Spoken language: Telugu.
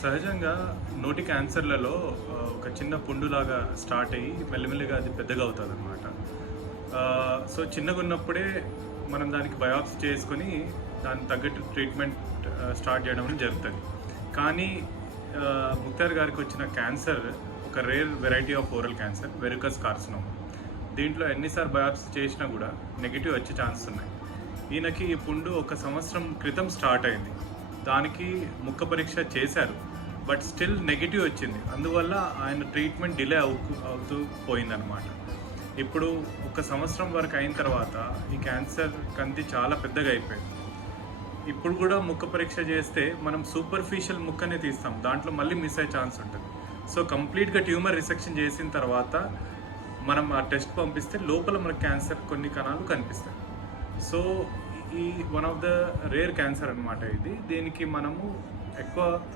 సహజంగా నోటి క్యాన్సర్లలో ఒక చిన్న పుండులాగా స్టార్ట్ అయ్యి మెల్లిమెల్లిగా అది పెద్దగా అవుతుందన్నమాట. సో చిన్నగున్నప్పుడే మనం దానికి బయాప్సీ చేసుకొని దానికి తగ్గట్టు ట్రీట్మెంట్ స్టార్ట్ చేయడం అనేది జరుగుతుంది. కానీ ముక్తార్ గారికి వచ్చిన క్యాన్సర్ ఒక rare variety of oral cancer, verrucous carcinoma. దీంట్లో ఎన్నిసార్లు బయాప్సీ చేసినా కూడా నెగిటివ్ వచ్చే ఛాన్సెస్ ఉన్నాయి. ఈయనకి ఈ పుండు 1 సంవత్సరం క్రితం స్టార్ట్ అయింది. దానికి ముక్క పరీక్ష చేశారు, బట్ స్టిల్ నెగిటివ్ వచ్చింది. అందువల్ల ఆయన ట్రీట్మెంట్ డిలే అవుతూ పోయిందనమాట. ఇప్పుడు 1 సంవత్సరం వరకు అయిన తర్వాత ఈ క్యాన్సర్ కంతి చాలా పెద్దగా అయిపోయింది. ఇప్పుడు కూడా ముక్క పరీక్ష చేస్తే మనం సూపర్ఫిషియల్ ముక్కనే తీస్తాం, దాంట్లో మళ్ళీ మిస్ అయ్యే ఛాన్స్ ఉంటుంది. సో కంప్లీట్గా ట్యూమర్ రిసెక్షన్ చేసిన తర్వాత మనం ఆ టెస్ట్ పంపిస్తే లోపల మనకు క్యాన్సర్ కొన్ని కణాలు కనిపిస్తాయి. సో ఈ one of the rare cancer అనమాట ఇది. దీనికి మనము ఎక్కువ